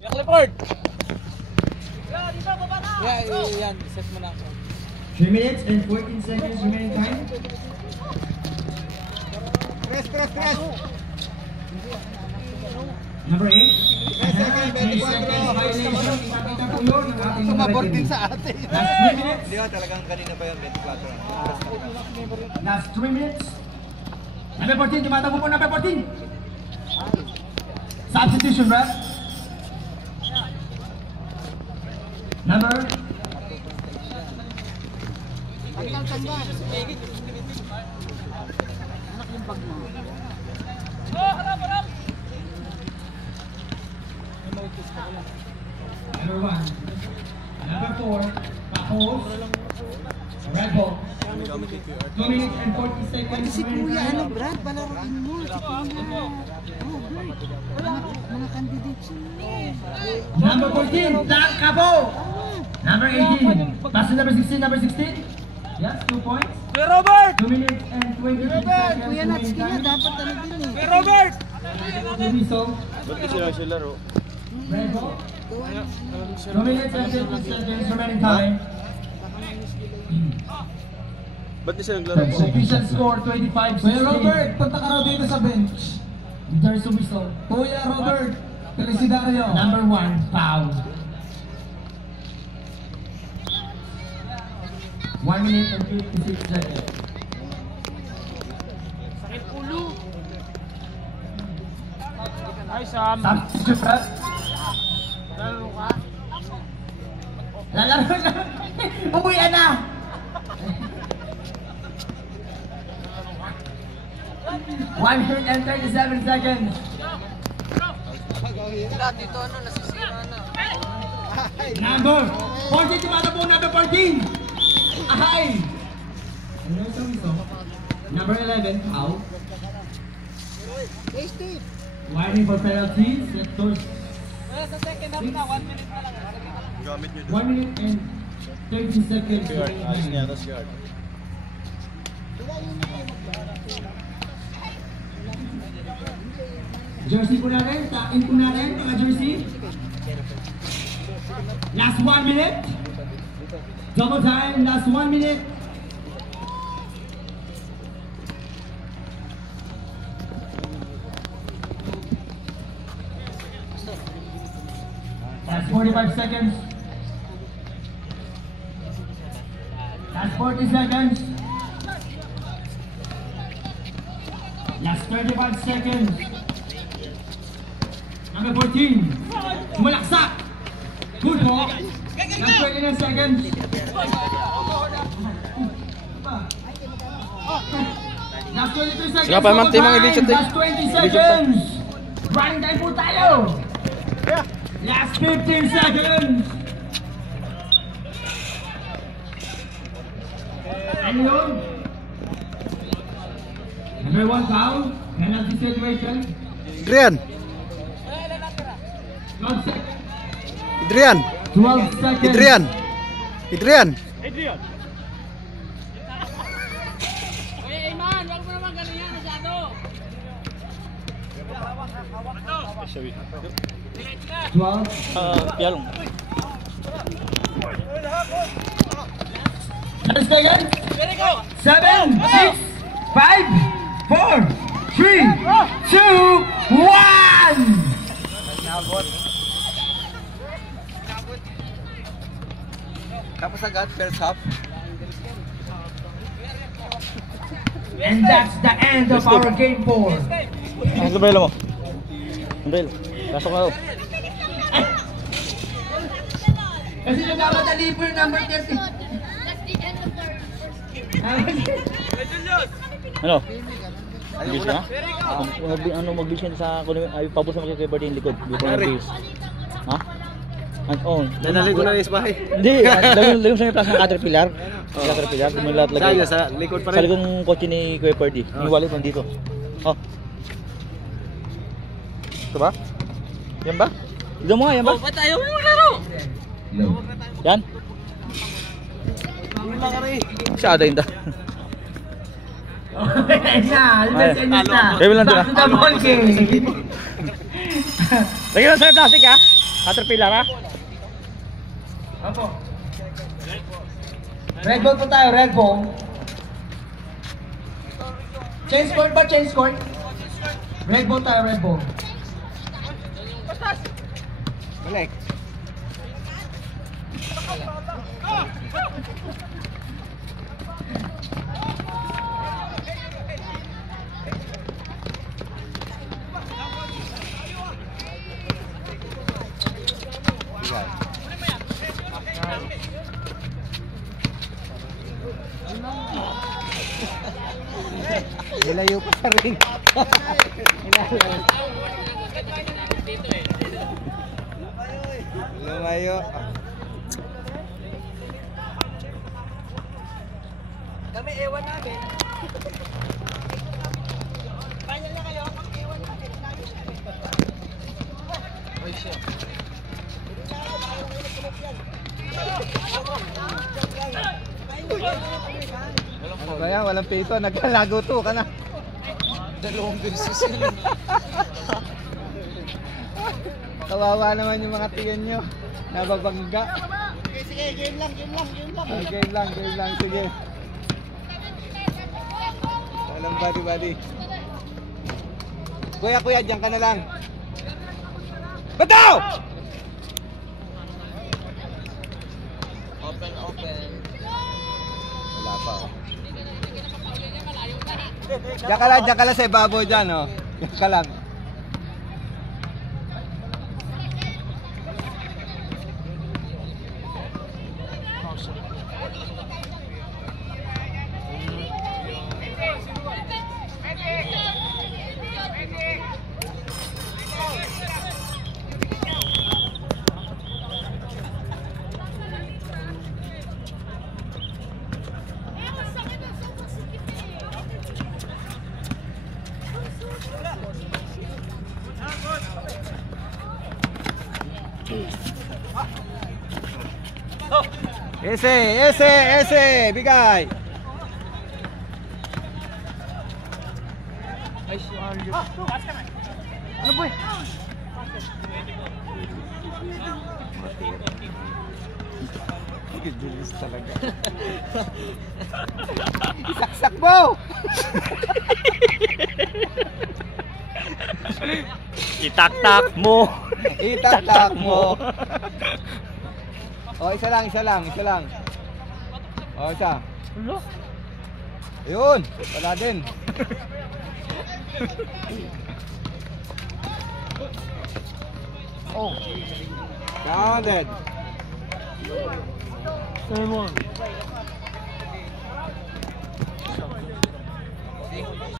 Clifford! Yan, set mo na. 3 minutes and 14 seconds remaining time. Press! Number 8. 3 seconds, 24. Violation. Ipakita po yun ng ating Tumabot din referee. sa atin. Last 3 minutes. Hindi ba talagang kanina pa yun, 24. Last 3 minutes. Number 14, tumatakbo po number 14. Substitution, ref. Number. Number 1. Number 4. Papos. Red ball. 2 minutes and 40 seconds. Si Kuya, ano Brad, palaruin mo. Si Kuya. Oh, Brad. Mga candidates yun. Number 14, Dan Cabo. Number 18, pass to number 16, number 16. Yes, 2 points. Kuya Robert! 2 minutes and 20 seconds. Kuya Natsuki niya, dapat ano din eh. Kuya Robert! Lumiso. Ba't kasi lang sila laro? Red ball. 2 minutes and 50 seconds remaining time. Ba't di sila naglaro? Official score 25-16. Kuya Robert, punta ka raw dito sa bench. There's a whistle. Kuya Robert, Felicidario. Number 1, foul. 1 minute and 56 seconds. Ay, Sam! Substitute, ref. Lalo ka? Lalaro na. Umuwian na. One minute and 37 seconds. Dito ano, nasisira na. Number 14, tumatakbo number 14. Ahay. Ano sa miso? Number 11, foul. Hey, Steve. Warning for penalties. Wala sa second half na, 1 minute na lang. Gamit nyo 1 minute and 30 seconds. Ayos niya, tapos guard. Jersey po natin, takin po natin mga jersey. Last 1 minute. Double time, last 1 minute. Last 45 seconds. Last 40 seconds. Last 35 seconds. Number 14. Sumalaksak. Good ball. Last 29 seconds. Last 22 seconds. Sila pa man team ang edition tayo. Last 20 seconds. Running time po tayo. Last 15 seconds. Ano yun? Number 1 foul. Penalty situation. Adrian! 12 seconds. Adrian! 12 seconds. Adrian! Adrian! Adrian! Kuya Iman, wag mo naman ganun yan, masyado! 12. Pialong. 10 seconds. There you go! 7, 6, 5, 4, 3, 2, 1. Tapos agad, first half. And that's the end of our game 4. Ang lumelo mo. Umbrel, pasok ako. Kasi nagkamadali po yung number 30. That's the end of our first game. Ano? Magbis ka? Ano magbis ka sa ay pabos na kay birthday yung likod. Before magbis. Ha? Oh, Nanali ko na yung bahay. hindi, lagyan sa may plasang Caterpillar. Caterpillar, kung lahat lagay. Sa likod pa Sa rin. likong kotse ni Kuya Perdy. Yung wallet nandito. Oh. Ito ba? Yan ba? Tignan mo nga, yan ba? Ba't ayaw mo maglaro? Yan? Masyado yun ta. Inis na. Kaya lang din Back to the ball game. Lagyan mo sa plastic ha? Caterpillar ha? Opo. Red ball po tayo, red ball. Change court ba? Change court? Red ball tayo, red ball. Balik. Nilayo pa sa ring. Lumayo. Kami ewan namin. Final na kayo, kami ewan namin. Ano ba yan? Walang pito. Nagkalago to ka na. Dalawang versus yun. Kawawa naman yung mga tiyan nyo. Nababangga. Sige, game lang. Game lang. Sige. Walang body. Kuya, dyan ka na lang. Bataw! Open. Wala pa oh. Diyan ka lang sa ibabaw dyan oh. Diyan ka lang. Ese, bigay. Ano boy? Gigilis talaga. Isaksak mo! Itaktak mo. Itaktak mo. Oh, isa lang. Oh, isa. Ayun, wala din. Oh. Counted. 1.